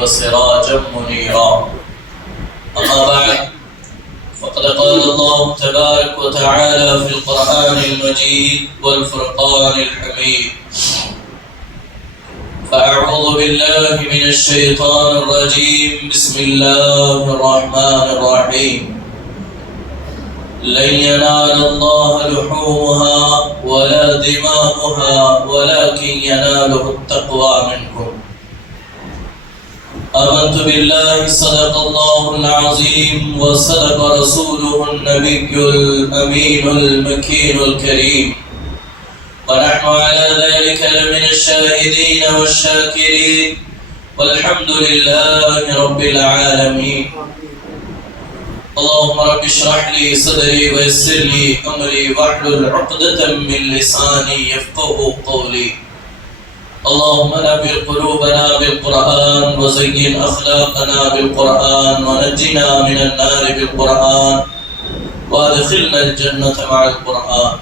وسراجا منيرا. أما بعد، فقد قال الله تبارك وتعالى في القرآن المجيد والفرقان الحميد: فأعوذ بالله من الشيطان الرجيم. بسم الله الرحمن الرحيم. لن ينال الله لحومها ولا دماؤها ولكن يناله التقوى منكم. آمنت بالله صدق الله العظيم وصدق رسوله النبي الأمين المكين الكريم، ونحن على ذلك لمن الشاهدين والشاكرين، والحمد لله رب العالمين. اللهم رب اشرح لي صدري ويسر لي أمري واحلل عقدة من لساني يفقهوا قولي. اللهم نبر قلوبنا بالقرآن وزين أخلاقنا بالقرآن ونجنا من النار بالقرآن وادخلنا الجنة مع القرآن.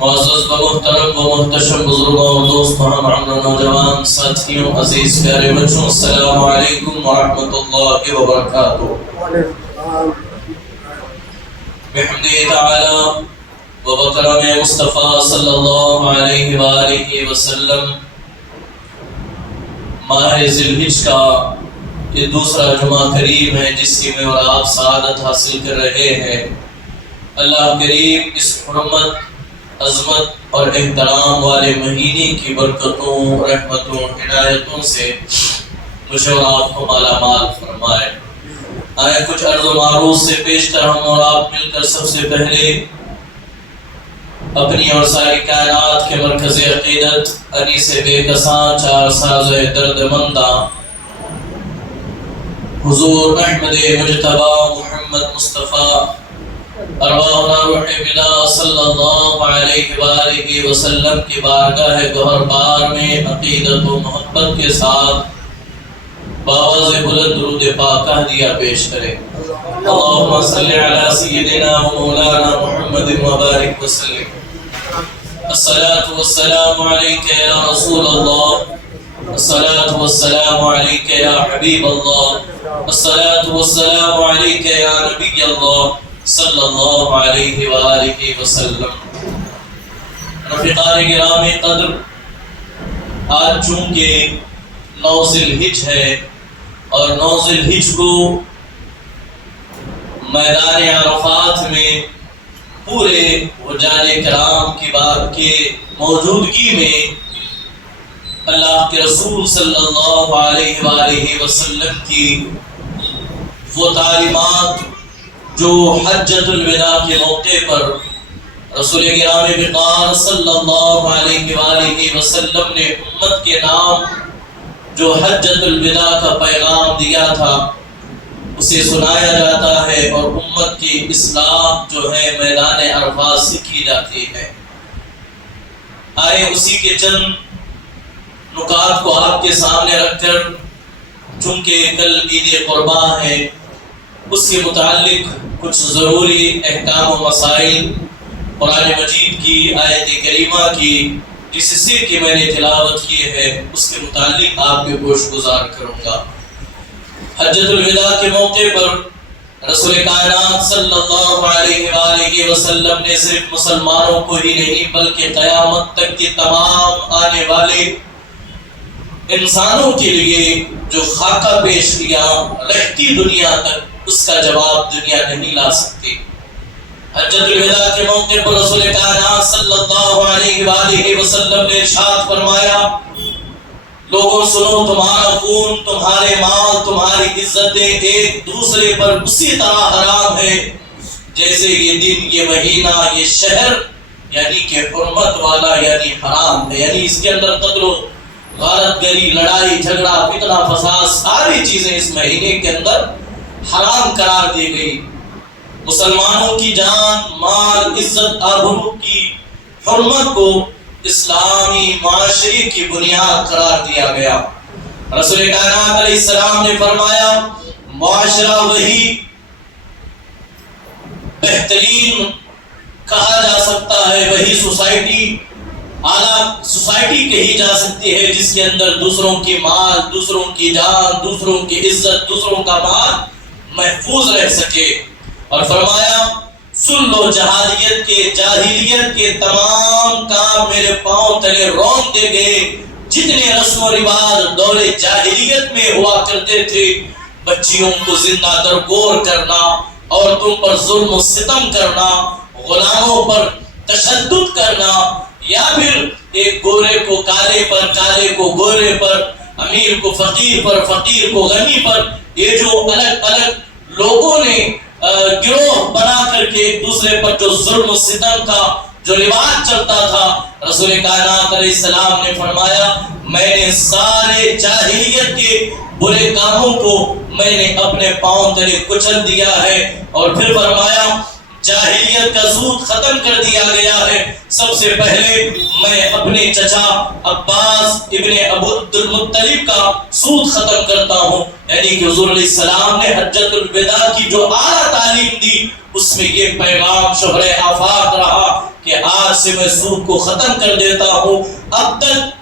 معزز و محترم و محتشم بزرگوں اور دوست محمد نوجوان ساتھیوں عزیز پیارے بچوں، السلام علیکم ورحمۃ اللہ وبرکاتہ. بحمدہ تعالی و بکرم مصطفیٰ صلی اللہ علیہ وآلہ وسلم، ماہ ذی الحجہ کا یہ دوسرا جمعہ قریب ہے جس کی میں اور آپ سعادت حاصل کر رہے ہیں. اللہ کریم اس حرمت، عظمت اور احترام والے مہینے کی برکتوں، رحمتوں، عنایتوں سے مجھے اور آپ کو مالا مال فرمائے. آئے کچھ عرض و معروض سے پیش کر ہم اور آپ مل کر سب سے پہلے اپنی اور ساری کائنات کے مرکز عقیدت انیس بے کساں چار ساز درد مندہ حضور احمد مجتبی محمد مصطفیٰ ارواحنا روح بلا صلی اللہ علیہ وآلہ وسلم کی بارگاہ گوہر بار میں عقیدت و محبت کے ساتھ بآواز بلند درود پاک ہدیہ پیش کرے. اللہم صلی علی سیدنا و مولانا محمد مبارک وسلم. الصلاة والسلام علیکہ یا رسول اللہ، الصلاة والسلام علیکہ یا حبیب اللہ، الصلاة والسلام علیکہ یا نبی اللہ صلی اللہ علیہ وآلہ وسلم. رفیقان گرامی قدر، آج چونکہ 9 ذی الحجہ ہے اور 9 ذی الحجہ کو میدان عرفات میں پورے حجاج کرام کی بات کے موجودگی میں اللہ کے رسول صلی اللہ علیہ وآلہ وسلم کی وہ تعلیمات جو حجۃ الوداع کے موقع پر رسول گرامی بقار صلی اللہ علیہ وآلہ وسلم نے امت کے نام جو حجۃ الوداع کا پیغام دیا تھا اسے سنایا جاتا ہے اور امت کی اصلاح جو ہے میدان عرفات سے کی جاتی ہے. آئے اسی کے چند نکات کو آپ کے سامنے رکھ کر، چونکہ کل عید قربان ہے، اس کے متعلق کچھ ضروری احکام و مسائل قرآن مجید کی آیت کریمہ کی جس حصے کی میں نے تلاوت کی ہے اس کے متعلق آپ کے گوش گزار کروں گا. حجۃ الوداع کے موقع پر رسول کائنات صلی اللہ علیہ وآلہ وسلم نے صرف مسلمانوں کو ہی نہیں بلکہ قیامت تک کے تمام آنے والے انسانوں کے لیے جو خاکہ پیش کیا، رہتی دنیا تک اس کا جواب دنیا نہیں لا سکتی. حجۃ الوداع کے موقع پر رسول کائنات صلی اللہ علیہ وآلہ وسلم نے ارشاد فرمایا: لوگوں سنو، تمہارا خون، تمہارے مال، تمہاری عزتیں ایک دوسرے پر اسی طرح حرام ہے جیسے یہ دن، یہ مہینہ، یہ شہر یعنی کہ حرمت والا یعنی حرام ہے. یعنی اس کے اندر قتل و غارت گری، لڑائی جھگڑا، فتنہ فساد، ساری چیزیں اس مہینے کے اندر حرام قرار دی گئی. مسلمانوں کی جان، مال، عزت، آبرو کی حرمت کو اسلامی معاشرے کی بنیاد قرار دیا گیا. رسول کائنات علیہ السلام نے فرمایا معاشرہ وہی بہترین کہا جا سکتا ہے، وہی سوسائٹی اعلیٰ سوسائٹی کہی جا سکتی ہے جس کے اندر دوسروں کی مال، دوسروں کی جان، دوسروں کی عزت، دوسروں کا مال محفوظ رہ سکے۔ اور فرمایا سن لو جاہلیت کے تمام کام میرے پاؤں تلے رون دے گئے۔ جتنے رسم و رواج دور جاہلیت میں ہوا کرتے تھے، بچیوں کو زندہ درگور کرنا، عورتوں پر ظلم و ستم کرنا، غلاموں پر تشدد کرنا، یا پھر ایک گورے کو کالے پر، کالے کو گورے پر، امیر کو فقیر پر، فقیر کو غنی پر، یہ جو الگ الگ لوگوں نے گروہ بنا کر کے ایک دوسرے پر جو ظلم و ستم کا جو رواج چلتا تھا، رسول کائنات علیہ السلام نے فرمایا میں نے سارے جاہلیت کے برے کاموں کو میں نے اپنے پاؤں تلے کچل دیا ہے۔ اور پھر فرمایا جاہلیت کا سود ختم کر دیا گیا ہے۔ سب سے پہلے میں اپنے چچا عباس ابن ابو عبد المطلب کا سود ختم کرتا ہوں، یعنی کہ حضور علیہ السلام نے حجۃ الوداع کی جو اعلیٰ تعلیم دی اس میں یہ پیغام شہر آفاق رہا کہ آج سے میں سود کو ختم کر دیتا ہوں۔ اب تک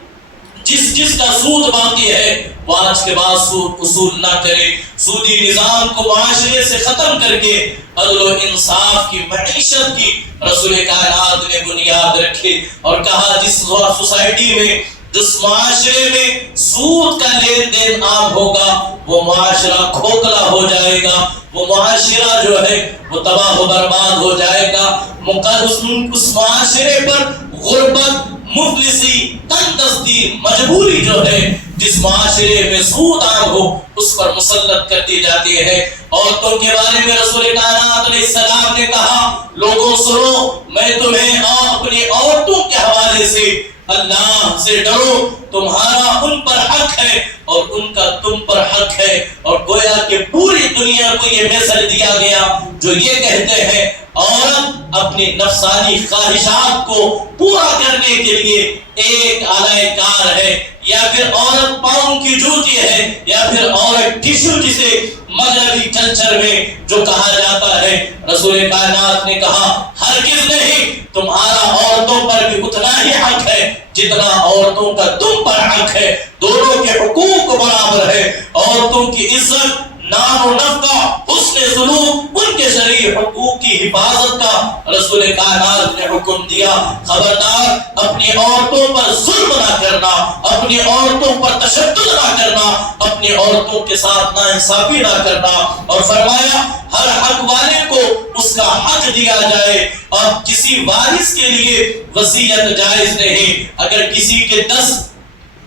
جس کا سود باقی ہے وہ آج کے بعد سود وصول نہ کرے۔ سودی نظام کو معاشرے سے ختم کر کے عدل و انصاف کی معیشت کی رسول کائنات نے بنیاد رکھی، اور کہا جس سوسائٹی میں، جس معاشرے میں سود کا لین دین عام ہوگا وہ معاشرہ کھوکھلا ہو جائے گا، وہ معاشرہ جو ہے وہ تباہ و برباد ہو جائے گا۔ اس معاشرے پر غربت، مفلسی، تنگدستی، مجبوری جو ہے جس معاشرے میں سود عام ہو اس پر مسلط کر دی جاتی ہے۔ عورتوں کے بارے میں رسول کائنات علیہ السلام نے کہا لوگوں سنو، میں تمہیں اپنی عورتوں کے حوالے سے اللہ سے ڈرو، تمہارا ان پر حق ہے اور ان کا تم پر حق ہے۔ اور گویا کہ پوری دنیا کو یہ میسج دیا گیا جو یہ کہتے ہیں عورت اپنی نفسانی خواہشات کو پورا کرنے کے لیے ایک آلہ کار ہے، یا پھر عورت پاؤں کی جوتی ہے، یا پھر عورت ٹشو جسے مغربی کلچر میں جو کہا جاتا ہے۔ رسول کائنات نے کہا ہرگز نہیں، تمہارا عورتوں پر بھی اتنا ہی حق ہے جتنا عورتوں کا تم پر حق ہے، دونوں کے حقوق برابر ہے۔ عورتوں کی عزت، نام و نفقہ، حسن سلوک، ان کے شرعی حقوق کی حفاظت کا رسول کائنات نے حکم دیا۔ خبردار اپنی عورتوں پر ظلم نہ کرنا، اپنی عورتوں پر تشدد نہ کرنا، اپنی عورتوں کے ساتھ ناانصافی نہ کرنا۔ اور فرمایا ہر حق والے کو اس کا حق دیا جائے، اور کسی وارث کے لیے وصیت جائز نہیں۔ اگر کسی کے 10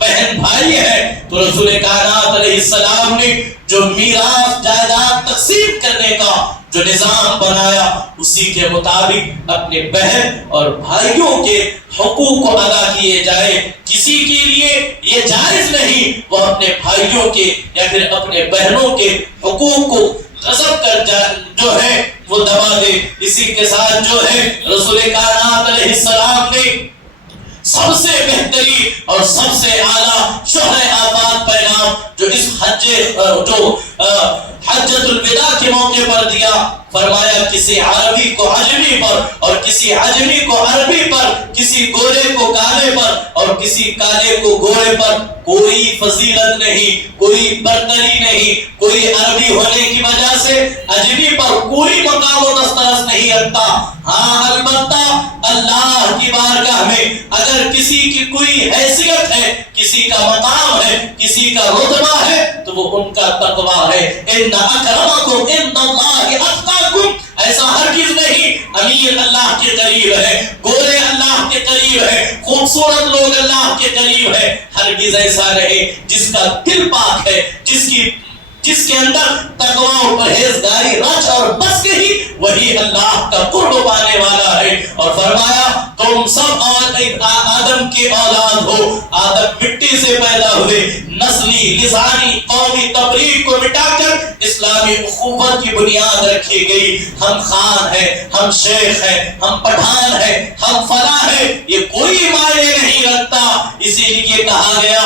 بہن بھائی ہے تو رسول کائنات علیہ السلام نے جو میراث جائیداد تقسیم کرنے کا جو نظام بنایا اسی کے مطابق اپنے بہن اور بھائیوں کے حقوق کو ادا کیے جائے۔ کسی کے لیے یہ جائز نہیں وہ اپنے بھائیوں کے یا پھر اپنے بہنوں کے حقوق کو غصب کر جو ہے وہ دبا دے۔ اسی کے ساتھ جو ہے رسول کائنات علیہ السلام نے سب سے بہترین اور سب سے اعلیٰ شہر آباد پیغام جو اس حجۃ الوداع کے موقع پر دیا، فرمایا کسی عربی کو عجمی پر اور کسی عجمی کو عربی پر، کسی گورے کو کالے پر اور کسی کالے کو گورے پر کوئی فضیلت نہیں، کوئی برتری نہیں، کوئی عربی ہونے کی وجہ سے عجمی پر کوئی مقام و دسترس نہیں رکھتا۔ ہاں البتہ اللہ کی بارگاہ میں اگر کسی کی کوئی حیثیت ہے، کسی کا مقام ہے، کسی کا رتبہ ہے تو وہ ان کا تقویٰ ہے۔ ان اکرمکم عند اللہ اتقاکم، ایسا ہرگز نہیں امیر اللہ کے قریب ہے، گورے اللہ کے قریب ہے، خوبصورت لوگ اللہ کے قریب ہے، ہرگز ایسا نہیں۔ جس کا دل پاک ہے، جس کے اندر تقویٰ اور پرہیزگاری رچ اور بس کے ہی وہی اللہ کا قرب پانے والا ہے۔ اور فرمایا تم سب آدم کے اولاد ہو، آدم مٹی سے پیدا ہوئے، نسلی، لسانی، قومی تفریق کو مٹا کر اسلامی اخوت کی بنیاد رکھی گئی۔ ہم خان ہیں، ہم شیخ ہیں، ہم پٹھان ہیں، ہم فلاں ہیں، یہ کوئی معنی نہیں رکھتا۔ اسی لیے کہا گیا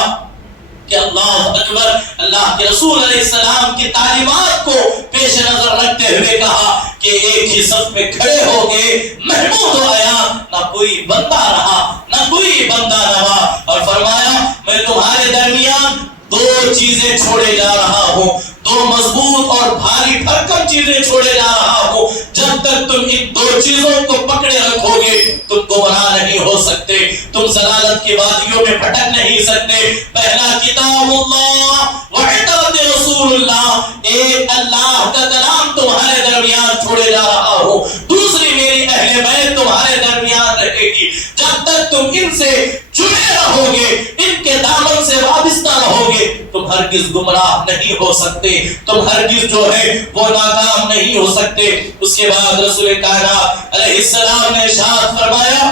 کہ اللہ اکبر، اللہ کے رسول علیہ السلام کی تعلیمات کو پیش نظر رکھتے ہوئے کہا کہ ایک ہی صف میں کھڑے ہو گئے محمود و عیان، نہ کوئی بندہ رہا نہ کوئی بندہ رہا، اور فرمایا میں تمہارے درمیان دو چیزیں چھوڑے جا رہا ہوں، دو مضبوط اور بھاری بھرکم چیزیں چھوڑے جا رہا ہوں، جب تک تم ان دو چیزوں کو پکڑے رکھو گے تم گمراہ نہیں ہو سکتے، تم ضلالت کی وادیوں میں بھٹک نہیں سکتے۔ پہلا کتاب اللہ وعترت رسول اللہ، ایک اللہ کا کلام تمہارے درمیان چھوڑے جا رہا ہوں، دوسری میری اہل بیت تمہارے درمیان رہے گی، جب تک تم ان سے جڑے رہو گے، ان کے دامن سے وابستہ رہو گے، تم ہرگز گمراہ نہیں ہو سکتے، تم ہرگز جو ہے وہ ناکام نہیں ہو سکتے۔ اس کے بعد رسول کائنات علیہ السلام نے ارشاد فرمایا،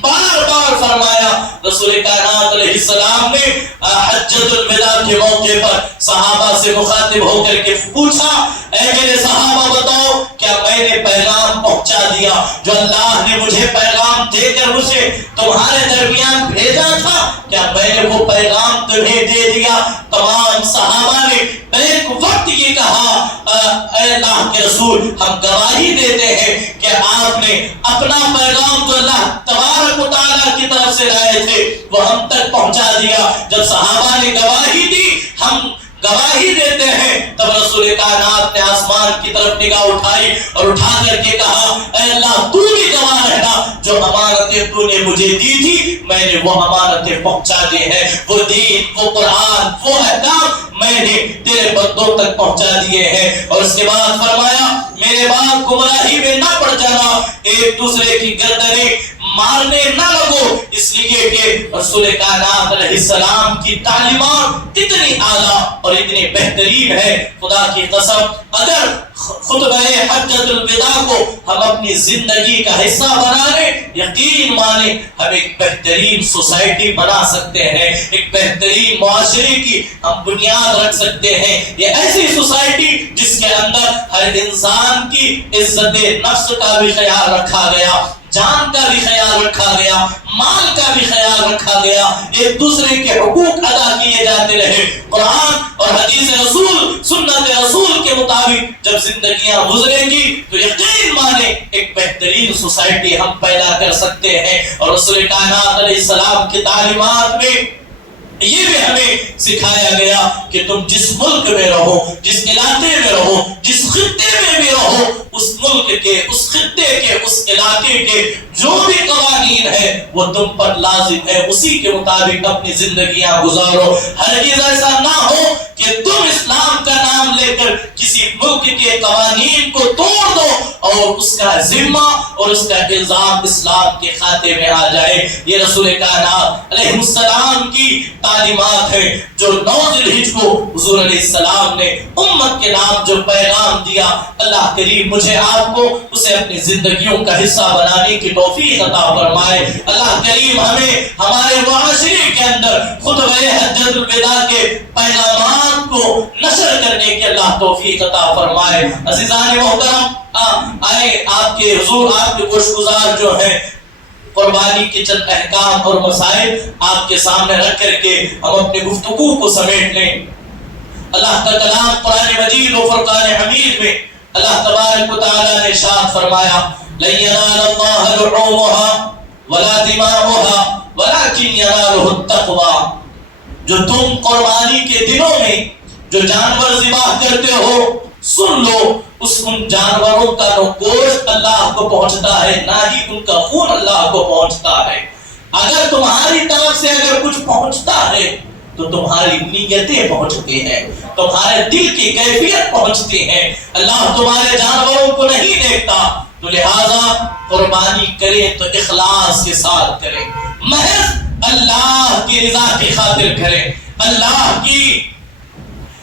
بار بار فرمایا، رسول کائنات علیہ السلام نے حجۃ الوداع کے موقع پر صحابہ سے مخاطب ہو کر کے پوچھا، اے میرے صحابہ بتاؤ کیا میں نے پیغام پہنچا دیا جو اللہ نے مجھے پیغام دے کر مجھے تمہارے درمیان بھیجا تھا، کیا میں نے وہ پیغام تمہیں دے دیا؟ تمام صحابہ نے ایک وقت یہ کہا، اے اللہ کے رسول ہم گواہی دیتے ہیں کہ آپ نے اپنا پیغام جو اللہ تبارک و تعالیٰ کی طرف سے لائے تھے وہ ہم تک پہنچا دیا۔ جب صحابہ نے گواہی دی، ہم گواہی دیتے ہیں، تب رسول کائنات نے آسمان کی طرف نگاہ اٹھائی اور اٹھا کر کے کہا، اے اللہ تو بھی گواہ رہنا، جو امانتیں تو نے مجھے دی تھی میں نے وہ امانتیں پہنچا دی ہیں، وہ دین، وہ قرآن، وہ احکام میں نے تیرے بندوں تک پہنچا دیے ہیں۔ اور اس کے بعد فرمایا میرے بعد گمراہی میں نہ پڑ جانا، ایک دوسرے کی گردنیں مارنے نہ لگو، اس لیے کہ رسول کائنات علیہ السلام کی تعلیمات اتنی اعلیٰ اور اتنی بہترین ہے، خدا کی قسم اگر خطبہ حجۃ الوداع کو ہم اپنی زندگی کا حصہ بنا لیں، یقین مانیں ہم ایک بہترین سوسائٹی بنا سکتے ہیں، ایک بہترین معاشرے کی ہم بنیاد رکھ سکتے ہیں۔ یہ ایسی سوسائٹی جس کے اندر ہر انسان کی عزت نفس کا بھی خیال رکھا گیا، جان کا بھی خیال رکھا گیا، مال کا بھی خیال رکھا گیا، ایک دوسرے کے حقوق ادا کیے جاتے رہے، قرآن اور حدیث رسول، سنت رسول کے مطابق جب زندگیاں گزریں گی تو یقین مانے ایک بہترین سوسائٹی ہم پیدا کر سکتے ہیں۔ اور رسول کائنات علیہ السلام کی تعلیمات میں یہ بھی ہمیں سکھایا گیا کہ تم جس ملک میں رہو، جس علاقے میں رہو، جس خطے میں بھی رہو، اس ملک کے، اس خطے کے، اس علاقے کے جو بھی قوانین ہے وہ تم پر لازم ہے، اسی کے مطابق اپنی زندگیاں گزارو۔ ہرگز ایسا نہ ہو کہ تم اسلام کا نام لے کر کسی ملک کے قوانین کو توڑ دو اور اس کا ذمہ اور اس کا الزام اسلام کے خاتے میں آ جائے۔ یہ رسول کائنات علیہ السلام کی تعلیمات ہے جو 9 ذی الحجہ کو حضور علیہ السلام نے امت کے نام جو پیغام دیا، اللہ کریم مجھے آپ کو اسے اپنی زندگیوں کا حصہ بنانے کی توفیق عطا فرمائے۔ اللہ کریم ہمیں ہمارے معاشرے کے اندر خطبہ حجۃ الوداع کے پیغامات کو نشر کرنے کی اللہ توفیق عطا فرمائے۔ عزیزان محترم، آئے آپ کے حضور، آپ کے گوشگزار جو ہیں قربانی کے چند احکام اور مسائل آپ کے سامنے رکھ کر کے ہم اپنے گفتگو کو سمیٹ لیں۔ اللہ کا کلام قرآن مجید و فرقان حمید میں اللہ تبارک و تعالی نے ارشاد فرمایا، لَن يَنَالَ اللَّهَ لُحُومُهَا وَلَا دِمَاؤُهَا وَلَكِنْ يَنَالُهُ التَّقْوَىٰ۔ جو تم قربانی کے دنوں میں جو جانور ذبح کرتے ہو، سن لو ان جانوروں کا نہ گوشت اللہ کو پہنچتا ہے نہ ہی ان کا خون اللہ کو پہنچتا ہے۔ اگر تمہاری طرف سے اگر کچھ پہنچتا ہے تو تمہاری نیتیں پہنچتی ہیں، تمہارے دل کی کیفیت پہنچتی ہیں۔ اللہ تمہارے جانوروں کو نہیں دیکھتا، تو لہذا قربانی کریں تو اخلاص کے ساتھ کریں، محض اللہ کی رضا کی خاطر کریں، اللہ کی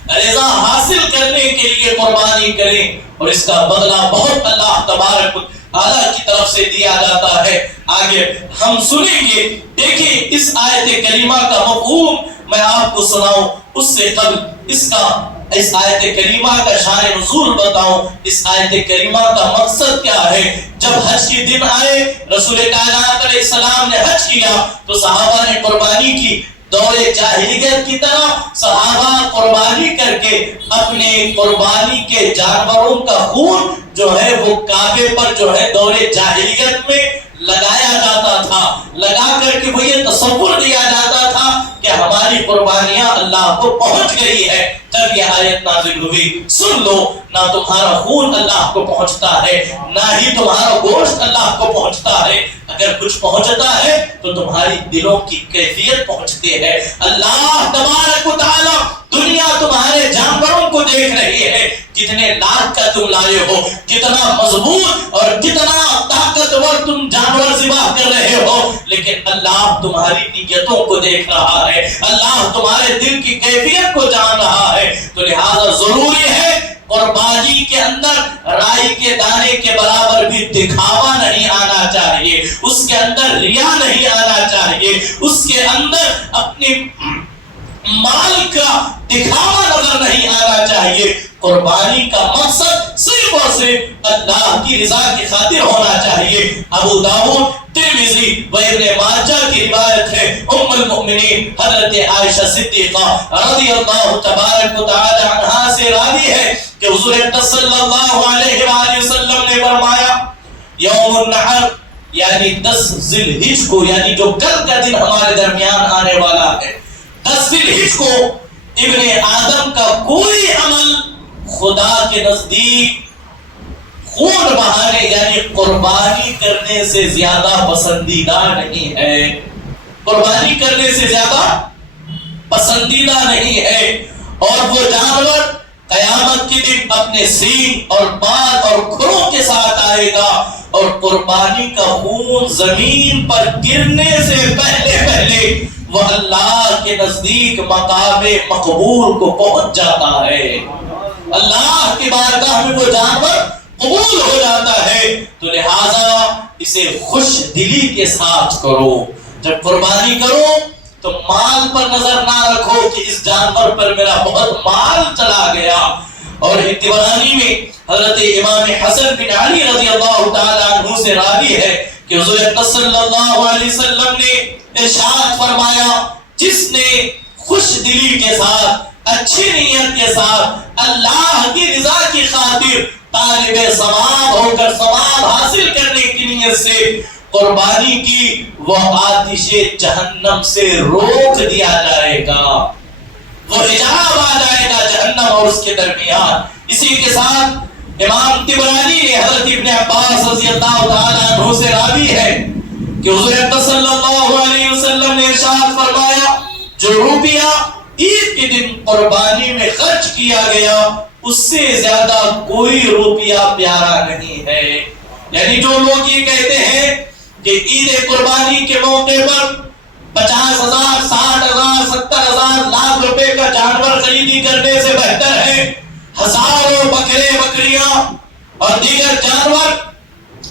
رضا حاصل کرنے کے لیے قربانی کریں، اور اس کا بدلہ بہت اللہ تبارک تعالیٰ کی طرف سے دیا جاتا ہے۔ آگے ہم سنیں گے، دیکھیں اس آیت کریمہ کا مفہوم میں آپ کو سناؤں، اس سے قبل اس آیت کریمہ کا شان نزول بتاؤں، اس آیت کریمہ کا مقصد کیا ہے۔ جب حج کے دن آئے، رسول کائنات علیہ السلام نے حج کیا تو صحابہ نے قربانی کی، دور جاہلیت کی طرح صحابہ قربانی کر کے اپنے قربانی کے جانوروں کا خون جو ہے وہ کعبے پر جو ہے دور جاہلیت میں لگایا جاتا تھا، لگا کر کے وہ یہ تصور دیا جاتا تھا کہ ہماری قربانیاں اللہ کو پہنچ گئی ہے۔ تب یہ آیت نازل ہوئی، سن لو نہ تمہارا خون اللہ کو پہنچتا ہے نہ ہی تمہارا گوشت اللہ کو پہنچتا ہے، اگر کچھ پہنچتا ہے تو تمہاری دلوں کی کیفیت پہنچتی ہے۔ اللہ تبارک و تعالی دنیا تمہارے جانوروں کو دیکھ رہی ہے، کتنے لاکھ کا تم لائے ہو، کتنا مضبوط اور کتنا طاقتور تم جانور ذبح کر رہے ہو، لیکن اللہ تمہاری نیتوں کو دیکھ رہا ہے، اللہ تمہارے دل کی کیفیت کو جان رہا ہے۔ تو لہذا ضروری ہے قربانی کے اندر رائی کے دانے کے برابر بھی دکھاوا نہیں آنا چاہیے، اس کے اندر ریا نہیں آنا چاہیے، اس کے اندر اپنی مال کا دکھاوا نظر نہیں آنا چاہیے۔ قربانی کا مقصد صرف اور صرف اللہ کی رضا کی خاطر ہونا چاہیے۔ ابو داؤد، ترمذی و ابن ماجہ کی روایت ہے، ام المؤمنین حضرت عائشہ صدیقہ رضی اللہ تبارک و تعالی عنہا سے راوی ہے کہ حضور صلی اللہ علیہ وآلہ وسلم نے فرمایا یوم النحر یعنی 10 ذی الحجہ کو، یعنی جو کل کا دن ہمارے درمیان آنے والا ہے، 10 ذی الحجہ کو ابن آدم کا کوئی عمل خدا کے نزدیک خون بہانے یعنی قربانی کرنے سے زیادہ پسندیدہ نہیں ہے، قربانی کرنے سے زیادہ پسندیدہ نہیں ہے۔ اور وہ جانور قیامت کے دن اپنے سینگ اور بال اور کھروں کے ساتھ آئے گا، اور قربانی کا خون زمین پر گرنے سے پہلے پہلے وہ اللہ کے نزدیک مقام مقبول کو پہنچ جاتا ہے، اللہ کی بارگاہ میں وہ جانور قبول ہو جاتا ہے۔ تو لہذا اسے خوش دلی کے ساتھ کرو، جب قربانی کرو تو مال پر نظر نہ رکھو کہ اس جانور پر میرا بہت مال چلا گیا۔ اور اتبرانی میں حضرت امام حسن بن علی رضی اللہ تعالی عنہ سے راوی ہے کہ حضور صلی اللہ علیہ وسلم نے ارشاد فرمایا، جس نے خوش دلی کے ساتھ اچھی نیت کے ساتھ اللہ کی رضا کی خاطر طالب ثواب ہو کر ثواب حاصل کرنے کی نیت سے قربانی کی، وہ آتش جہنم سے روک دیا جائے گا، وہ حجاب آ جائے گا جہنم اور اس کے درمیان۔ اسی کے ساتھ امام طبرانی نے حضرت ابن عباس رضی اللہ تعالی عنہ سے راوی ہے کہ حضور صلی اللہ علیہ وسلم نے ارشاد فرمایا، جو روپیہ عید کے دن قربانی میں خرچ کیا گیا اس سے زیادہ کوئی روپیہ پیارا نہیں ہے۔ یعنی جو لوگ یہ کہتے ہیں کہ عید قربانی کے موقع پر 50,000 60,000 70,000 لاکھ روپے کا جانور خریدی کرنے سے بہتر ہے ہزاروں بکرے بکریاں اور دیگر جانور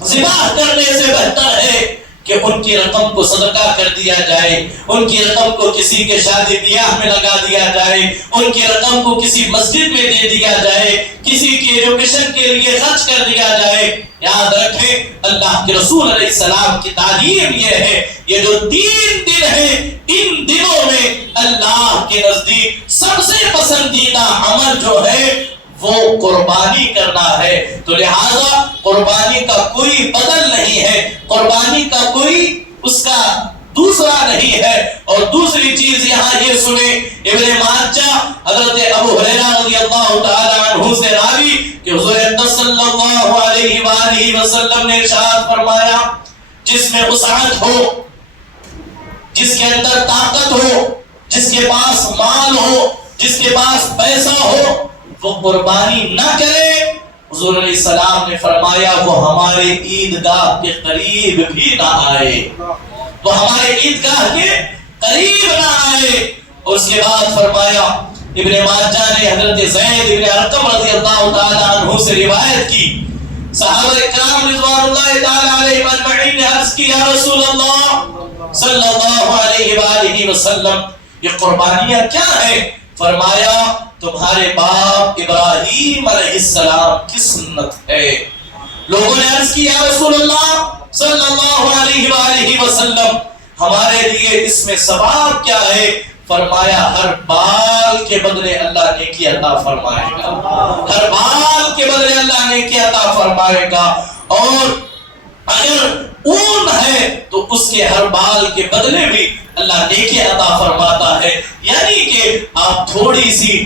ذبح کرنے سے بہتر ہے کہ ان کی رقم کو صدقہ کر دیا جائے، ان کی رقم کو کسی کے شادی بیاہ میں لگا دیا جائے، ان کی رقم کو کسی مسجد میں دے دیا جائے، کسی کی ایجوکیشن کے لیے خرچ کر دیا جائے۔ یاد رکھیں اللہ کے رسول علیہ السلام کی تعلیم یہ ہے، یہ جو 3 دن ہیں ان دنوں میں اللہ کے نزدیک سب سے پسندیدہ عمل جو ہے وہ قربانی کرنا ہے۔ تو لہذا قربانی کا کوئی بدل نہیں ہے، قربانی کا کوئی اس کا دوسرا نہیں ہے۔ اور دوسری چیز یہاں یہ سنیں، ابن ماجہ حضرت ابو ہریرہ رضی اللہ تعالی عنہ سے راوی کہ حضور صلی اللہ علیہ وآلہ وسلم نے ارشاد فرمایا، جس میں وسعت ہو، جس کے اندر طاقت ہو، جس کے پاس مال ہو، جس کے پاس پیسہ ہو، وہ قربانی نہ کرے، حضور علیہ السلام نے فرمایا وہ ہمارے عیدگاہ کے قریب بھی نہ آئے، وہ ہمارے عیدگاہ کے قریب نہ آئے۔ اور اس کے بعد فرمایا، ابن ماجہ نے حضرت زید بن ارقم رضی اللہ تعالی عنہ سے روایت کی، صحابہ کرام رضوان اللہ تعالی علیہم اجمعین نے عرض کی، یا رسول اللہ صلی اللہ علیہ وآلہ وسلم یہ قربانیاں کیا ہیں؟ فرمایا تمہارے باپ ابراہیم علیہ السلام کی سنت ہے۔ لوگوں نے عرض کی، یا رسول اللہ صلی اللہ علیہ وآلہ وسلم ہمارے لیے اس میں ثواب کیا ہے؟ فرمایا ہر بال کے بدلے اللہ نیکی عطا فرمائے گا، ہر بال کے بدلے اللہ نیکی عطا فرمائے گا، اور اگر اون ہے تو اس کے ہر بال کے بدلے بھی اللہ نیکی عطا فرماتا ہے۔ یعنی کہ آپ تھوڑی سی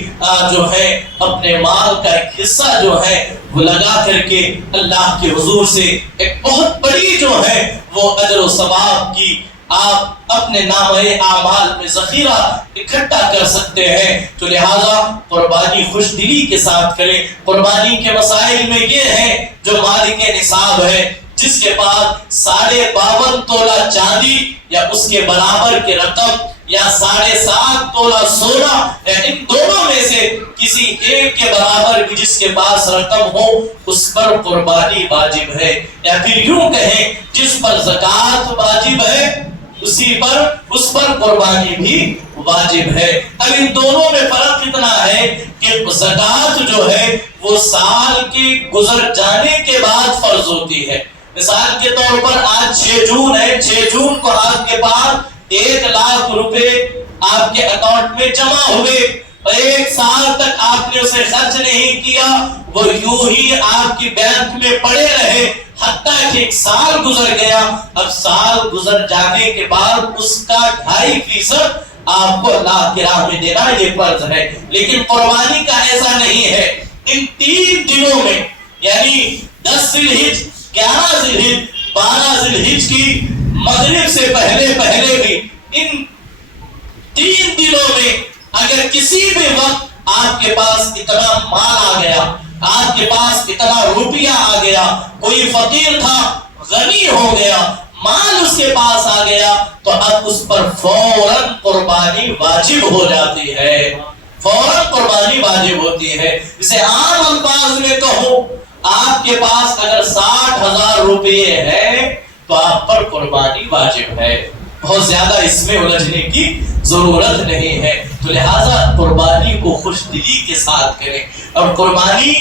جو ہے اپنے مال کا ایک حصہ جو ہے وہ لگا کر کے اللہ کے حضور سے ایک بہت بڑی جو ہے وہ اجر و ثواب کی آپ اپنے نامۂ اعمال میں ذخیرہ اکٹھا کر سکتے ہیں۔ تو لہٰذا قربانی خوش دلی کے ساتھ کریں۔ قربانی کے مسائل میں یہ ہے، جو مالک نصاب ہے، جس کے پاس 52.5 تولہ چاندی یا اس کے برابر کی رقم یا 7.5 تولہ سونا یا ان دونوں میں سے کسی ایک کے برابر بھی جس کے پاس رقم ہو، اس پر قربانی واجب ہے، یا پھر یوں کہیں جس پر زکوٰۃ واجب ہے اس پر قربانی بھی واجب ہے۔ اب ان دونوں میں فرق اتنا ہے کہ زکوٰۃ جو ہے وہ سال کے گزر جانے کے بعد فرض ہوتی ہے۔ مثال کے طور پر آج 6 جون ہے، 6 جون کو آپ کے پاس 1 لاکھ روپے آپ کے اکاؤنٹ میں جمع ہوئے، اور 1 سال تک آپ نے اسے خرچ نہیں کیا، وہ یوں ہی آپ کی بینک میں پڑے رہے حتیٰ کہ 1 سال گزر گیا۔ اب سال گزر جانے کے بعد اس کا 2.5% آپ کو اللہ کی راہ میں دینا یہ فرض ہے۔ لیکن قربانی کا ایسا نہیں ہے۔ ان 3 دنوں میں یعنی 10 ذی الحج، 11 ذی الحج، 12 ذی الحج کی مغرب سے پہلے بھی ان 3 دنوں میں اگر کسی بھی وقت آپ کے پاس اتنا مال آ گیا، آپ کے پاس اتنا روپیہ آ گیا، کوئی فقیر تھا غنی ہو گیا، مال اس کے پاس آ گیا، تو اب اس پر فوراً قربانی واجب ہو جاتی ہے، فوراً قربانی واجب ہوتی ہے۔ اسے عام الفاظ میں کہوں، آپ کے پاس اگر 60,000 روپے ہے تو آپ پر قربانی واجب ہے، بہت زیادہ اس میں الجھنے کی ضرورت نہیں ہے۔ تو لہٰذا قربانی کو خوش دلی کے ساتھ کریں، اور قربانی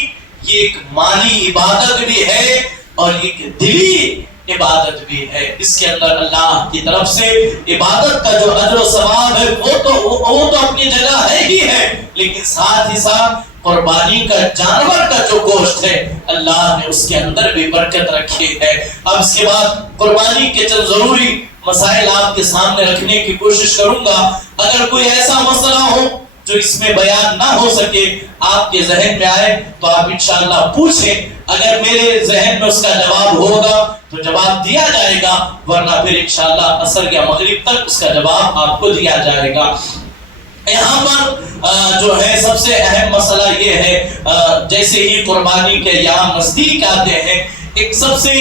یہ ایک مالی عبادت بھی ہے اور ایک دلی عبادت بھی ہے۔ اس کے اندر اللہ کی طرف سے عبادت کا جو اجر و ثواب ہے وہ تو اپنی جگہ ہے ہی ہے، لیکن ساتھ ہی ساتھ قربانی کا جانور کا جو گوشت ہے اللہ نے اس کے اندر بھی برکت رکھی ہے۔ اب اس کے بعد قربانی کے چند ضروری مسائل آپ کے سامنے رکھنے کی کوشش کروں گا۔ اگر کوئی ایسا مسئلہ ہو جو اس میں بیان نہ ہو سکے، آپ کے ذہن میں آئے تو آپ انشاءاللہ پوچھیں، اگر میرے ذہن میں اس کا جواب ہوگا تو جواب دیا جائے گا، ورنہ پھر انشاءاللہ عصر یا مغرب تک اس کا جواب آپ کو دیا جائے گا۔ یہاں پر جو ہے سب سے اہم مسئلہ یہ ہے، جیسے ہی قربانی کے یہاں نزدیک آتے ہیں، ایک سب سے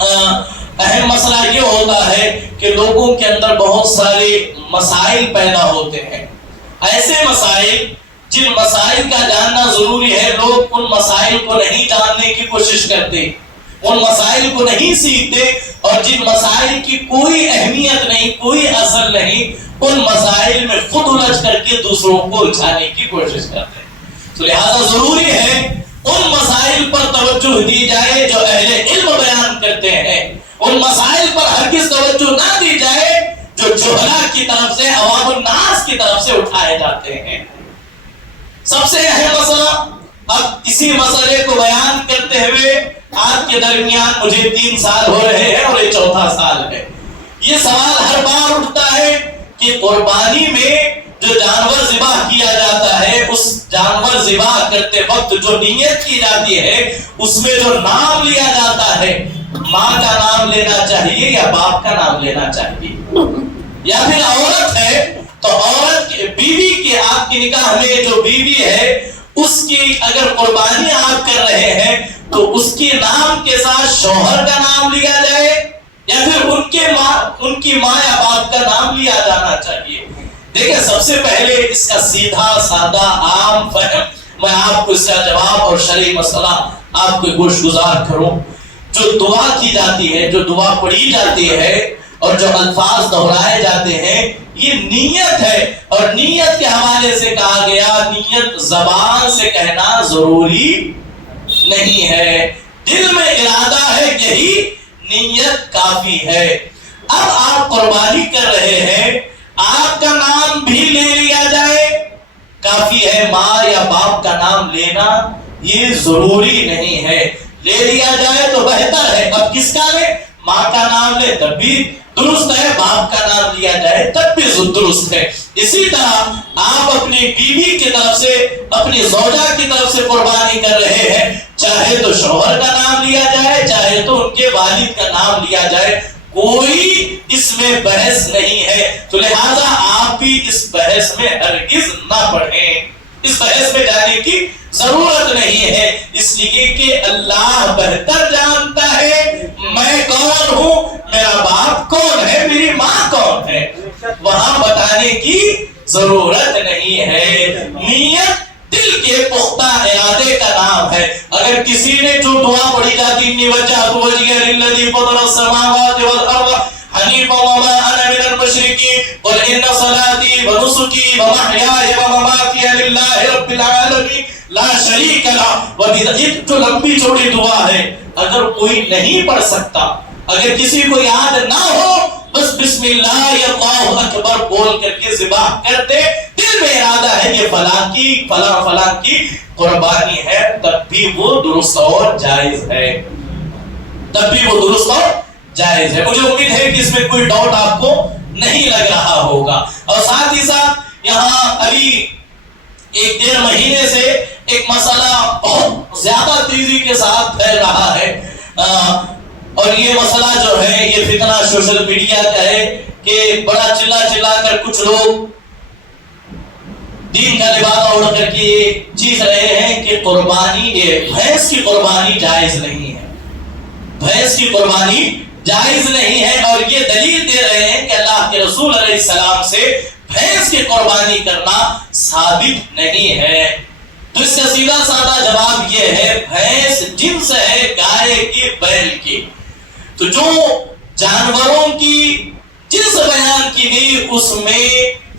اہم مسئلہ یہ ہوتا ہے کہ لوگوں کے اندر بہت سارے مسائل پیدا ہوتے ہیں، ایسے مسائل جن مسائل کا جاننا ضروری ہے، لوگ ان مسائل کو نہیں جاننے کی کوشش کرتے، ان مسائل کو نہیں سیکھتے، اور جن مسائل کی کوئی اہمیت نہیں، کوئی اصل نہیں، ان مسائل میں خود الجھ کر کے دوسروں کو الجھانے کی کوشش کرتے ہیں۔ تو لہذا ضروری ہے ان مسائل پر توجہ دی جائے جو اہل علم بیان کرتے ہیں، ان مسائل پر ہرگز توجہ نہ دی جائے جو جہلا کی طرف سے، عوام الناس کی طرف سے اٹھائے جاتے ہیں۔ سب سے اہم مسئلہ، اب اسی مسئلے کو بیان کرتے ہوئے آپ کے درمیان مجھے 3 سال ہو رہے ہیں اور یہ 4تھا سال ہے، یہ سوال ہر بار اٹھتا ہے کہ قربانی میں جو جانور ذبح کیا جاتا ہے، اس جانور ذبح کرتے وقت جو نیت کی جاتی ہے، اس میں جو نام لیا جاتا ہے، ماں کا نام لینا چاہیے یا باپ کا نام لینا چاہیے، یا پھر عورت ہے تو عورت بیوی کی، آپ کی نکاح میں جو بیوی ہے اس کی اگر قربانی آپ کر رہے ہیں تو اس کے نام کے ساتھ شوہر کا نام لیا جائے یا پھر ان کی ماں یا باپ کا نام لیا جانا چاہیے۔ دیکھیں، سب سے پہلے اس کا سیدھا سادہ عام فہم میں آپ کو اس کا جواب اور شرعی مسئلہ آپ کو گوش گزار کروں۔ جو دعا کی جاتی ہے، جو دعا پڑھی جاتی ہے اور جو الفاظ دہرائے جاتے ہیں، یہ نیت ہے، اور نیت کے حوالے سے کہا گیا نیت زبان سے کہنا ضروری نہیں ہے، دل میں ارادہ ہے یہی نیت کافی ہے۔ اب آپ قربانی کر رہے ہیں، آپ کا نام بھی لے لیا جائے، کافی ہے ماں یا باپ کا نام لینا یہ ضروری نہیں ہے، لے لیا جائے تو بہتر ہے۔ اب کس کا لے؟ ماں کا نام لے تب بھی درست ہے، باپ کا نام لیا جائے تب بھی درست ہے۔ اسی طرح آپ اپنی بیوی کی طرف سے، اپنی زوجہ کی طرف سے قربانی کر رہے ہیں، چاہے تو شوہر کا نام لیا جائے، چاہے تو ان کے والد کا نام لیا جائے، کوئی اس میں بحث نہیں ہے۔ تو لہذا آپ بھی اس بحث میں ہرگز نہ پڑھیں، اس بحث میں جانے کی ضرورت نہیں ہے، اس لیے کہ اللہ بہتر جانتا ہے میں کون ہوں، میرا باپ کون ہے، میری ماں کون ہے، وہاں بتانے کی ضرورت نہیں ہے۔ نیت دل کے پختہ ارادے کا نام ہے۔ اگر کسی نے جو دعا پڑھی جاتی انی وجہت وجہی للذی فطر السماوات والارض حنیفا وما انا من المشرکین قل ان صلاتی ونسکی ومحیای ومماتی للہ رب العالمین لا شریک لہ، جو لمبی چوڑی دعا ہے، اگر کوئی نہیں پڑھ سکتا، اگر کسی کو یاد نہ ہو، بس بسم اللہ یا اللہ اکبر بول کر کے ذبح کر دے، دل میں ارادہ ہے کہ فلاں کی فلاں کی قربانی ہے، تب بھی وہ درست اور جائز ہے، تب بھی وہ درست اور جائز ہے۔ مجھے امید ہے کہ اس میں کوئی ڈاؤٹ آپ کو نہیں لگ رہا ہوگا۔ اور ساتھ ہی ساتھ یہاں ابھی 1-1.5 مہینے سے ایک مسئلہ بہت زیادہ تیزی کے ساتھ پھیل رہا ہے، اور یہ مسئلہ جو ہے یہ فتنہ سوشل میڈیا کا ہے کہ بڑا چلا کر کچھ لوگ دین کا لباس اوڑھ کر کے چیخ رہے ہیں کہ قربانی، بھینس کی قربانی جائز نہیں ہے، بھینس کی قربانی جائز نہیں ہے، اور یہ دلیل دے رہے ہیں کہ اللہ کے رسول علیہ السلام سے بھینس کی قربانی کرنا ثابت نہیں ہے۔ تو اس کا سیدھا سادہ جواب یہ ہے، بھینس جنس ہے گائے کی، بیل کی، تو جو جانوروں کی جنس بیان کی گئی اس میں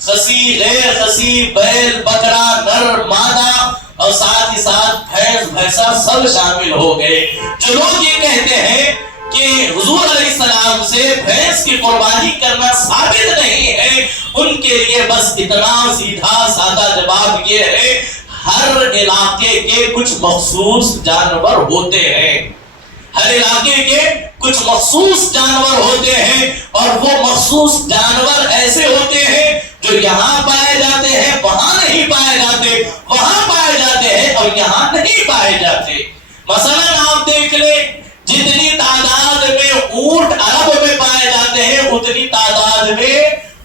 خسی، غیر خسی، بیل، بکرا، نر، مادہ اور ساتھ ہی ساتھ بھینس، بھینسا سب شامل ہو گئے۔ جو لوگ یہ کہتے ہیں کہ حضور علیہ السلام سے بھینس کی قربانی کرنا ثابت نہیں ہے، ان کے لیے بس اتنا سیدھا سادہ جواب یہ ہے، ہر علاقے کے کچھ مخصوص جانور ہوتے ہیں، ہر علاقے کے کچھ مخصوص جانور ہوتے ہیں، اور وہ مخصوص جانور ایسے ہوتے ہیں جو یہاں پائے جاتے ہیں وہاں نہیں پائے جاتے، وہاں پائے جاتے ہیں اور یہاں نہیں پائے جاتے۔ مثلا آپ دیکھ لیں، جتنی تعداد میں اونٹ عرب میں پائے جاتے ہیں اتنی تعداد میں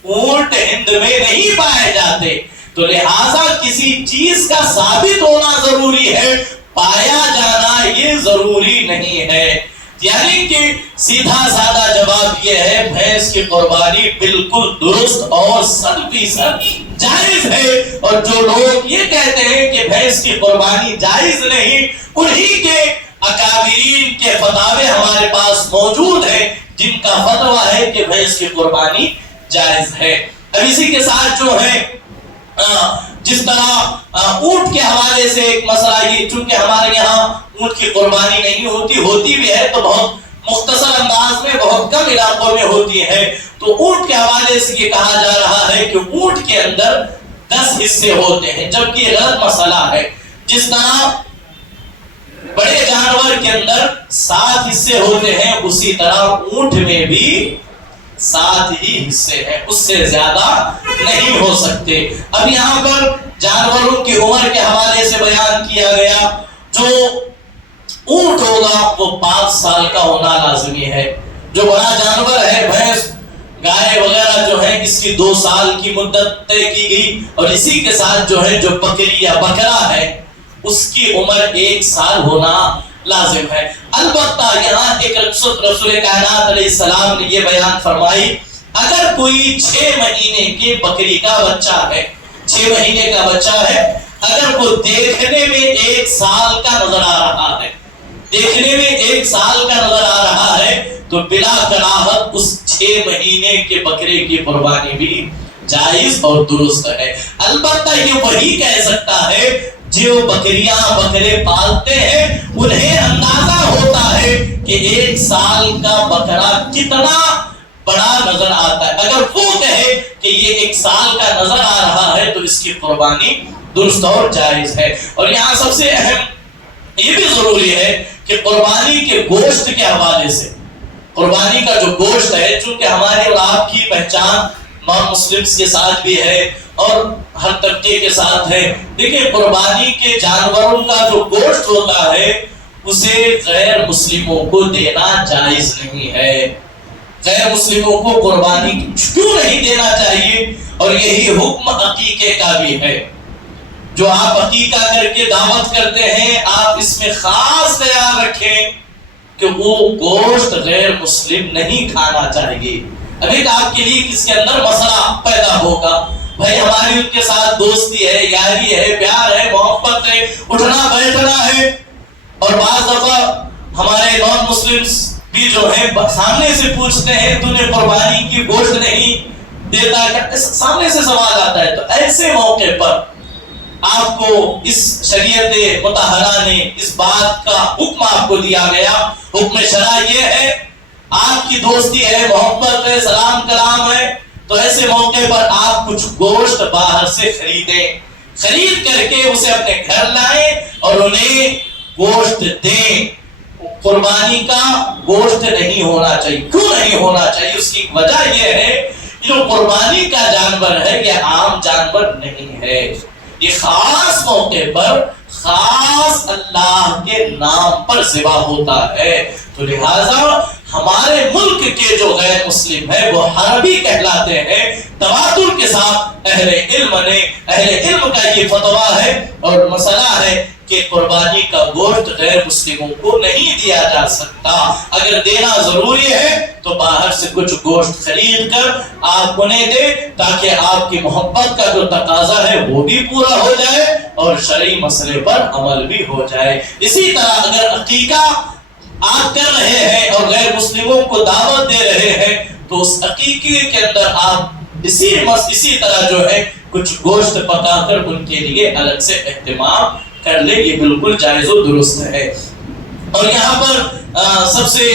اونٹ ہند میں نہیں پائے جاتے، تو لہٰذا کسی چیز کا ثابت ہونا ضروری ہے، پایا جانا یہ ضروری نہیں ہے۔ یعنی کہ سیدھا سادہ جواب یہ ہے، بھینس کی قربانی بالکل درست اور 100% جائز ہے، اور جو لوگ یہ کہتے ہیں کہ بھینس کی قربانی جائز نہیں، انہی کے اکابرین کے فتاوے ہمارے پاس موجود ہیں جن کا فتویٰ ہے کہ بھینس کی قربانی جائز ہے۔ اب اسی کے ساتھ جو ہے جس طرح اونٹ کے حوالے سے ایک مسئلہ یہ، چونکہ ہمارے یہاں اونٹ کی قربانی نہیں ہوتی بھی ہے تو بہت مختصر انداز میں، بہت کم علاقوں میں ہوتی ہے، تو اونٹ کے حوالے سے یہ کہا جا رہا ہے کہ اونٹ کے اندر 10 حصے ہوتے ہیں، جبکہ یہ غلط مسئلہ ہے۔ جس طرح بڑے جانور کے اندر 7 حصے ہوتے ہیں، اسی طرح اونٹ میں بھی 7 ہی حصے ہیں، اس سے زیادہ نہیں ہو سکتے۔ اب یہاں پر جانوروں کی عمر کے حوالے سے بیان کیا گیا، جو اونٹ ہوگا وہ 5 سال کا ہونا لازمی ہے، جو بڑا جانور ہے بھینس، گائے وغیرہ جو ہے اس کی 2 سال کی مدت طے کی گئی، اور اسی کے ساتھ جو ہے جو بکری یا بکرا ہے اس کی عمر 1 سال ہونا لازم ہے۔ البتہ یہاں ایک رسول کائنات علیہ السلام نے یہ بیان فرمائی، اگر کوئی 6 مہینے کے بکری کا بچہ ہے، 6 مہینے کا بچہ ہے، اگر وہ دیکھنے میں 1 سال کا نظر آ رہا ہے، دیکھنے میں 1 سال کا نظر آ رہا ہے، تو بلا کراہت اس 6 مہینے کے بکرے کی قربانی بھی جائز اور درست ہے۔ البتہ یہ وہی کہہ سکتا ہے جو بکریاں بکرے پالتے ہیں، انہیں اندازہ ہوتا ہے کہ 1 سال کا بکرا کتنا بڑا نظر آتا ہے، اگر وہ کہے کہ یہ 1 سال کا نظر آ رہا ہے تو اس کی قربانی درست اور جائز ہے۔ اور یہاں سب سے اہم یہ بھی ضروری ہے کہ قربانی کے گوشت کے حوالے سے، قربانی کا جو گوشت ہے، چونکہ ہمارے اور آپ کی پہچان نان مسلمز کے ساتھ بھی ہے اور ہر طبقے کے ساتھ ہے۔ دیکھیں قربانی کے جانوروں کا جو گوشت ہوتا ہے اسے غیر مسلموں کو دینا جائز نہیں ہے۔ غیر مسلموں کو قربانی کیوں نہیں دینا چاہیے؟ اور یہی حکم عقیقے کا بھی ہے۔ جو آپ عقیقہ کر کے دعوت کرتے ہیں، آپ اس میں خاص خیال رکھیں کہ وہ گوشت غیر مسلم نہیں کھانا چاہیے۔ ابھی آپ کے لیے اس کے اندر مسئلہ پیدا ہوگا، بھائی ہماری ان کے ساتھ دوستی ہے، یاری ہے، پیار ہے، محبت ہے، اٹھنا بیٹھنا ہے، اور بعض دفعہ ہمارے نان مسلمز بھی جو ہے سامنے سے پوچھتے ہیں تو نے قربانی کی گوشت نہیں دیتا کیا؟ سامنے سے سوال آتا ہے۔ تو ایسے موقع پر آپ کو اس شریعت مطہرہ نے اس بات کا حکم آپ کو دیا گیا۔ حکم شرع یہ ہے، آپ کی دوستی ہے، محبت ہے، سلام کلام ہے، تو ایسے موقع پر آپ کچھ گوشت باہر سے خرید کر کے اسے اپنے گھر لائیں اور انہیں گوشت دیں۔ قربانی کا گوشت نہیں ہونا چاہیے۔ کیوں نہیں ہونا چاہیے؟ اس کی وجہ یہ ہے کہ جو قربانی کا جانور ہے یہ عام جانور نہیں ہے، یہ خاص موقع پر خاص اللہ کے نام پر ذبح ہوتا ہے۔ تو لہذا ہمارے ملک کے جو غیر مسلم ہیں وہ حربی کہلاتے ہیں۔ تواتر کے ساتھ اہل علم کا یہ فتویٰ ہے اور مسئلہ ہے کہ قربانی کا گوشت غیر مسلموں کو نہیں دیا جا سکتا۔ اگر دینا ضروری ہے تو باہر سے کچھ گوشت خرید کر آپ انہیں دیں تاکہ آپ کی محبت کا جو تقاضا ہے وہ بھی پورا ہو جائے اور شرعی مسئلے پر عمل بھی ہو جائے۔ اسی طرح اگر عقیقہ آپ کر رہے ہیں اور غیر مسلموں کو دعوت دے رہے ہیں تو اس عقیقے کے اندر آپ اسی طرح جو ہے کچھ گوشت پکا کر ان کے لیے الگ سے اہتمام کر لے، یہ بالکل جائز و درست ہے۔ اور یہاں پر سب سے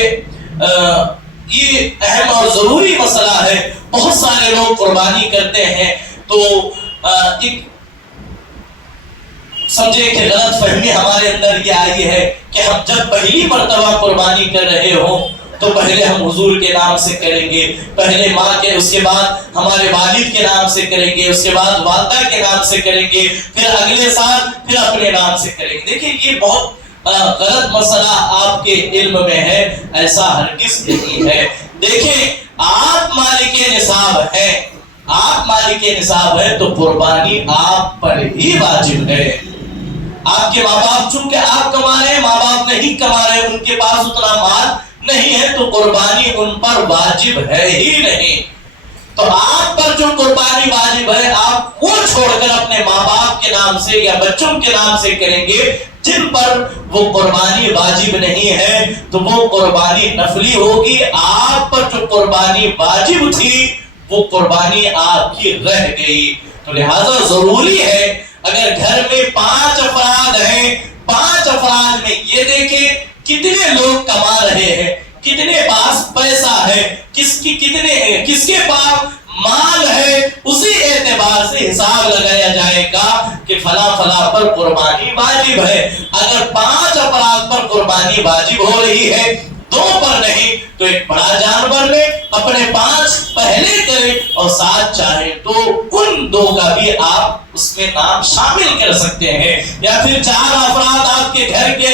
یہ اہم اور ضروری مسئلہ ہے، بہت سارے لوگ قربانی کرتے ہیں تو ایک سمجھے کہ غلط فہمی ہمارے اندر یہ آئی ہے کہ ہم جب پہلی مرتبہ قربانی کر رہے ہوں تو پہلے ہم حضور کے نام سے کریں گے، پہلے ماں کے، اس کے بعد ہمارے والد کے نام سے کریں گے، اس کے بعد والدہ کے نام سے کریں گے، پھر اگلے سال پھر اپنے نام سے کریں گے۔ دیکھیں یہ بہت غلط مسئلہ آپ کے علم میں ہے، ایسا ہرگز نہیں ہے۔ دیکھیں آپ مالک نصاب ہیں، آپ مالک نصاب ہے تو قربانی آپ پر ہی واجب ہے۔ آپ کے ماں باپ چونکہ آپ کما رہے ہیں، ماں باپ نہیں کما رہے، ان کے پاس اتنا مال نہیں ہے تو قربانی ان پر واجب ہے ہی نہیں۔ تو آپ پر جو قربانی واجب ہے آپ وہ چھوڑ کر اپنے ماں باپ کے نام سے یا بچوں کے نام سے کریں گے، جن پر وہ قربانی واجب نہیں ہے تو وہ قربانی نفلی ہوگی۔ آپ پر جو قربانی واجب تھی وہ قربانی آپ کی رہ گئی۔ تو لہذا ضروری ہے اگر گھر میں 5 افراد ہیں، 5 افراد میں یہ دیکھیں کتنے لوگ کما رہے ہیں، کتنے پاس پیسہ ہے، کس کے پاس مال ہے، اسی اعتبار سے حساب لگایا جائے گا کہ فلاں پر قربانی واجب ہے۔ اگر 5 افراد پر قربانی واجب ہو رہی ہے، 2 پر نہیں، تو ایک بڑا جانور لے، اپنے 5 پہلے کرے اور 7 چاہے تو ان 2 کا بھی آپ اس میں نام شامل کر سکتے ہیں۔ یا پھر 4 افراد آپ کے گھر کے،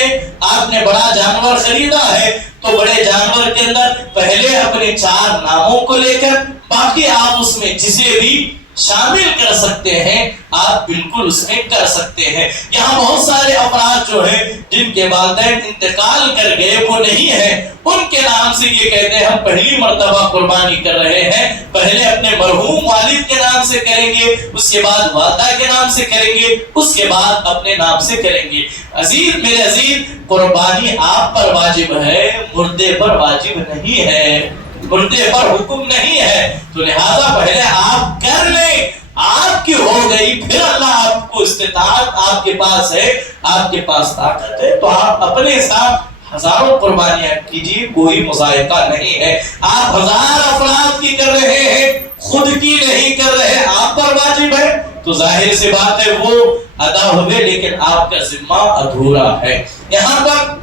آپ نے بڑا جانور خریدا ہے تو بڑے جانور کے اندر پہلے اپنے 4 ناموں کو لے کر باقی آپ اس میں جسے بھی شامل کر سکتے ہیں آپ بالکل اس میں کر سکتے ہیں۔ یہاں بہت سارے افراد جو ہیں جن کے والدین انتقال کر گئے وہ نہیں ہیں، ان کے نام سے یہ کہتے ہیں ہم پہلی مرتبہ قربانی کر رہے ہیں، پہلے اپنے مرحوم والد کے نام سے کریں گے، اس کے بعد والدہ کے نام سے کریں گے، اس کے بعد اپنے نام سے کریں گے۔ عزیز میرے عزیز، قربانی آپ پر واجب ہے، مردے پر واجب نہیں ہے، مردے پر حکم نہیں ہے۔ تو لہذا پہلے آپ کر لیں، آپ کی ہو گئی، پھر اللہ آپ کو استطاعت آپ کے پاس ہے، آپ کے پاس طاقت ہے تو آپ اپنے ساتھ ہزاروں قربانیاں کیجیے، کوئی مذائقہ نہیں ہے۔ آپ 1000 افراد کی کر رہے ہیں، خود کی نہیں کر رہے، آپ پر واجب ہے تو ظاہر سی بات ہے وہ ادا ہوئے، لیکن آپ کا ذمہ ادھورا ہے۔ یہاں پر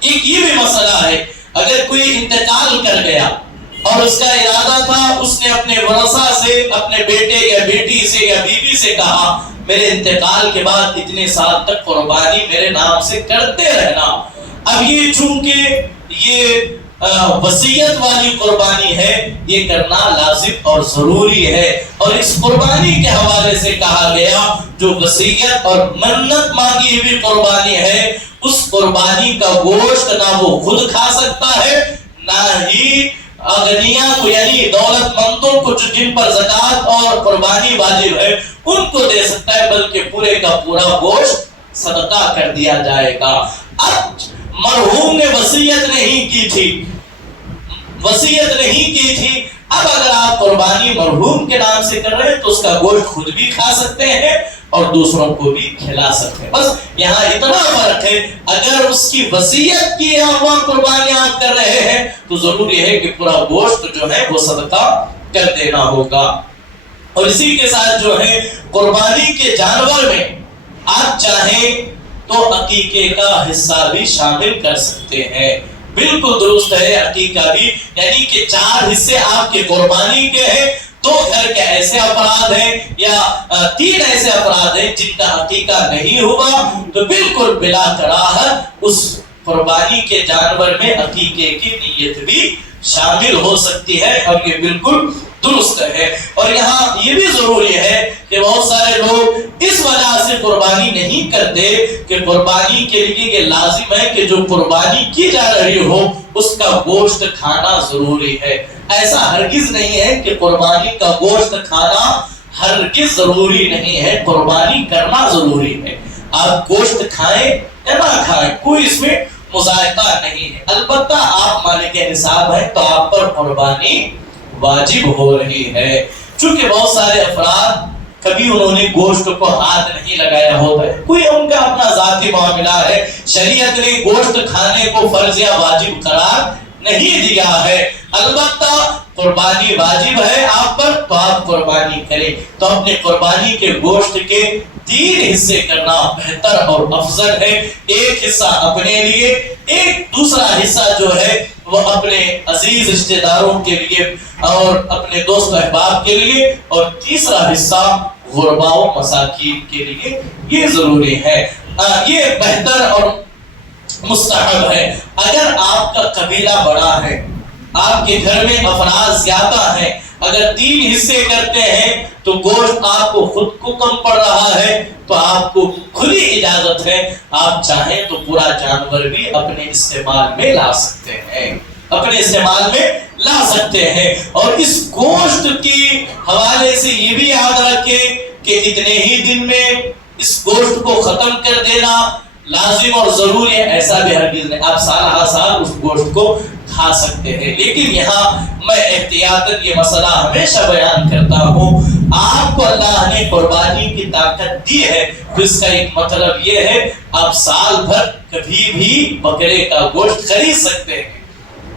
ایک یہ بھی مسئلہ ہے، اگر کوئی انتقال کر گیا اور اس کا ارادہ تھا، اس نے اپنے ورثہ سے، اپنے بیٹے یا بیٹی سے یا بیوی سے کہا میرے انتقال کے بعد اتنے سال تک قربانی میرے نام سے کرتے رہنا، اب یہ چونکہ یہ وصیت والی قربانی ہے، یہ کرنا لازم اور ضروری ہے، اور اس قربانی کے حوالے سے کہا گیا جو وصیت اور منت مانگی ہوئی قربانی ہے، اس قربانی کا گوشت نہ وہ خود کھا سکتا ہے، نہ ہی اغنیاء کو یعنی دولت مندوں کو جن پر زکوٰۃ اور قربانی واجب ہے ان کو دے سکتا ہے، بلکہ پورے کا پورا گوشت صدقہ کر دیا جائے گا۔ اب مرحوم نے وصیت نہیں کی تھی، اب اگر آپ قربانی مرحوم کے نام سے کر رہے ہیں تو اس کا گوشت خود بھی کھا سکتے ہیں اور دوسروں کو بھی کھلا سکتے ہیں۔ بس یہاں اتنا فرق ہے، اگر اس کی وصیت کی ہوا قربانی آپ کر رہے ہیں تو ضروری ہے کہ پورا گوشت جو ہے وہ صدقہ کر دینا ہوگا۔ اور اسی کے ساتھ جو ہے قربانی کے جانور میں آپ چاہیں تو عقیقے کا حصہ بھی شامل کر سکتے ہیں، بالکل درست ہے۔ عقیقہ بھی یعنی کہ 4 حصے آپ کے قربانی کے ہیں، 2 گھر کے ایسے افراد ہیں یا 3 ایسے افراد ہیں جن کا عقیقہ نہیں ہوا، تو بالکل بلا کراہت اس قربانی کے جانور میں عقیقے کی نیت بھی شامل ہو سکتی ہے، اور یہ بالکل درست ہے۔ اور یہاں یہ بھی ضروری ہے کہ بہت سارے لوگ اس وجہ سے قربانی نہیں کرتے کہ قربانی کے لیے یہ لازم ہے کہ جو قربانی کی جا رہی ہو اس کا گوشت کھانا ضروری ہے۔ ایسا ہرگز نہیں ہے کہ قربانی کا گوشت کھانا ہرگز ضروری نہیں ہے، قربانی کرنا ضروری ہے۔ آپ گوشت کھائیں یا نہ کھائیں کوئی اس میں مذائقہ نہیں ہے، البتہ آپ مالک نصاب ہیں تو آپ پر قربانی واجب ہو رہی ہے۔ چونکہ بہت سارے افراد کبھی انہوں نے گوشت کو ہاتھ نہیں لگایا ہوتا ہے، کوئی ان کا اپنا ذاتی معاملہ ہے، شریعت نے گوشت کھانے کو فرض یا واجب قرار نہیں دیا ہے، البتہ قربانی واجب ہے آپ پر تو آپ قربانی کریں، تو اپنے قربانی کے گوشت کے 3 حصے کرنا بہتر اور افضل ہے۔ ایک حصہ اپنے لیے، ایک دوسرا حصہ جو ہے وہ اپنے عزیز رشتہ داروں کے لیے اور اپنے دوست احباب کے لیے، اور تیسرا حصہ غرباء و مساکین کے لیے۔ یہ ضروری ہے، یہ بہتر اور مستحب ہے۔ اگر آپ کا قبیلہ بڑا ہے، آپ کے گھر میں افراد زیادہ ہیں، اگر 3 حصے کرتے ہیں تو گوشت آپ کو خود کو کم پڑ رہا ہے تو آپ کو کھلی اجازت ہے، آپ چاہیں تو پورا جانور بھی اپنے استعمال میں لا سکتے ہیں، اور اس گوشت کی حوالے سے یہ بھی یاد رکھیں کہ اتنے ہی دن میں اس گوشت کو ختم کر دینا لازم اور ضروری ہے، ایسا بھی ہرگز نہیں، آپ سال ہر سال اس گوشت کو کھا سکتے ہیں۔ لیکن یہاں میں احتیاطاً یہ مسئلہ ہمیشہ بیان کرتا ہوں، آپ کو اللہ نے قربانی کی طاقت دی ہے تو اس کا ایک مطلب یہ ہے آپ سال بھر کبھی بھی بکرے کا گوشت خرید سکتے ہیں،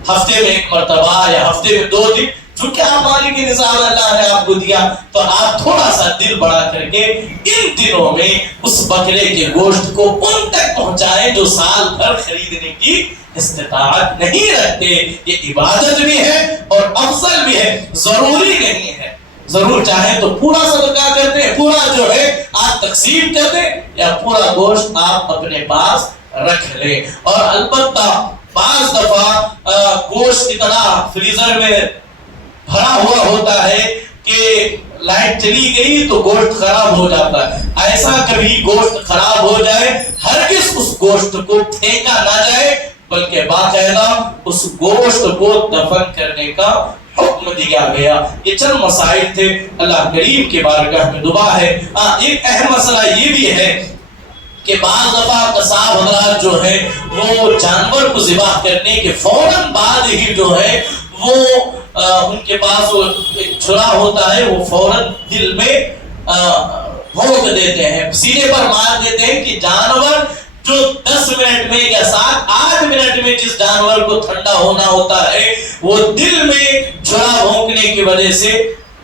ہفتے میں 1 مرتبہ یا ہفتے میں 2 دن، چونکہ آپ مالک نظام اللہ نے آپ کو دیا تو آپ تھوڑا سا دل بڑا کر کے ان دنوں میں اس بکرے کے گوشت کو ان تک پہنچائیں جو سال بھر خریدنے کی استطاعت نہیں رکھتے۔ یہ عبادت بھی ہے اور افضل بھی ہے، ضروری نہیں ہے، ضرور چاہیں تو پورا صدقہ کر دیں، پورا جو ہے آپ تقسیم کر دیں، یا پورا گوشت آپ اپنے پاس رکھ لیں۔ اور البتہ بعض دفعہ گوشت اتنا فریزر میں بھرا ہوا ہوتا ہے کہ لائٹ چلی گئی تو گوشت خراب ہو جاتا ہے، ایسا کبھی گوشت خراب ہو جائے ہرگز اس گوشت کو پھینکا نہ جائے، بلکہ باقاعدہ اس گوشت کو دفن کرنے کا حکم دیا گیا۔ یہ چند مسائل تھے، اللہ کریم کے بارگاہ میں دعا ہے۔ ایک اہم مسئلہ یہ بھی ہے کہ بعض دفعہ قصاب حضرات جو ہے وہ جانور کو ذبح کرنے کے فوراً بعد ہی جو ہے وہ ان کے پاس وہ ایک چھرا ہوتا ہے، وہ فوراً دل میں بھونک دیتے ہیں، سینے پر مار دیتے ہیں کہ جانور جو 10 منٹ میں یا 7-8 منٹ میں جس جانور کو ٹھنڈا ہونا ہوتا ہے وہ دل میں چھڑا بھونکنے کی وجہ سے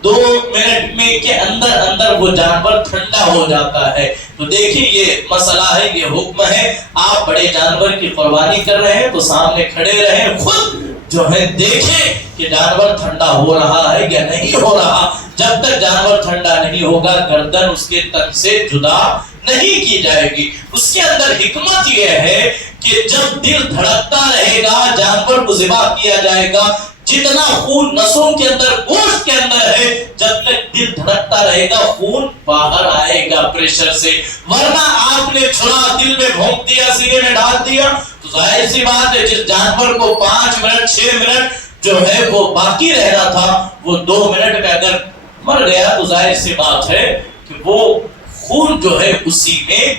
2 منٹ میں کے اندر وہ جانور ٹھنڈا ہو جاتا ہے۔ تو دیکھیں یہ مسئلہ ہے، یہ حکم ہے۔ آپ بڑے جانور کی قربانی کر رہے ہیں تو سامنے کھڑے رہیں، خود جو ہے دیکھیں کہ جانور ٹھنڈا ہو رہا ہے یا نہیں ہو رہا۔ جب تک جانور ٹھنڈا نہیں ہوگا گردن اس کے تن سے جدا نہیں کی جائے گی۔ اس کے اندر حکمت یہ ہے کہ جب دل دھڑکتا رہے گا جانور کو ذبح کیا جائے گا، جتنا خون نسوں کے اندر گوشت کے اندر ہے جب تک دل دھڑکتا رہے گا خون باہر آئے گا پریشر سے، ورنہ آپ نے چھڑا دل میں بھونک دیا، سینے میں ڈال دیا تو ظاہر سی بات ہے جس جانور کو 5 منٹ 6 منٹ جو ہے وہ باقی رہنا تھا وہ 2 منٹ میں اگر مر گیا تو ظاہر سی بات ہے کہ وہ خون جو ہے اسی میں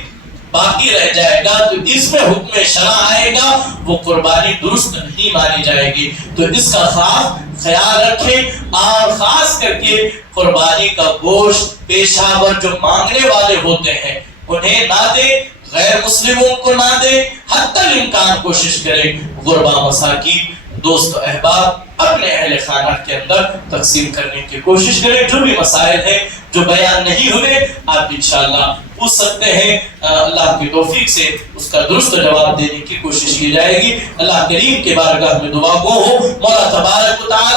باقی رہ جائے گا۔ تو اس میں حکم شرع آئے گا، وہ قربانی درست نہیں مانی جائے گی۔ تو اس کا خاص خیال رکھیں، اور خاص کر کے قربانی کا گوشت پیشہ ور جو مانگنے والے ہوتے ہیں انہیں نہ دیں، غیر مسلموں کو نہ دیں، حتی الامکان کوشش کریں غربا مساکین دوست و احباب اپنے اہل خانہ کے اندر تقسیم کرنے کی کوشش کریں۔ جو بھی مسائل ہیں جو بیان نہیں ہوئے آپ انشاءاللہ پوچھ سکتے ہیں، اللہ کی توفیق سے اس کا درست جواب دینے کی کوشش کی جائے گی۔ اللہ کریم کے بارگاہ میں دعا گو ہو، مولا تبارک و تعالی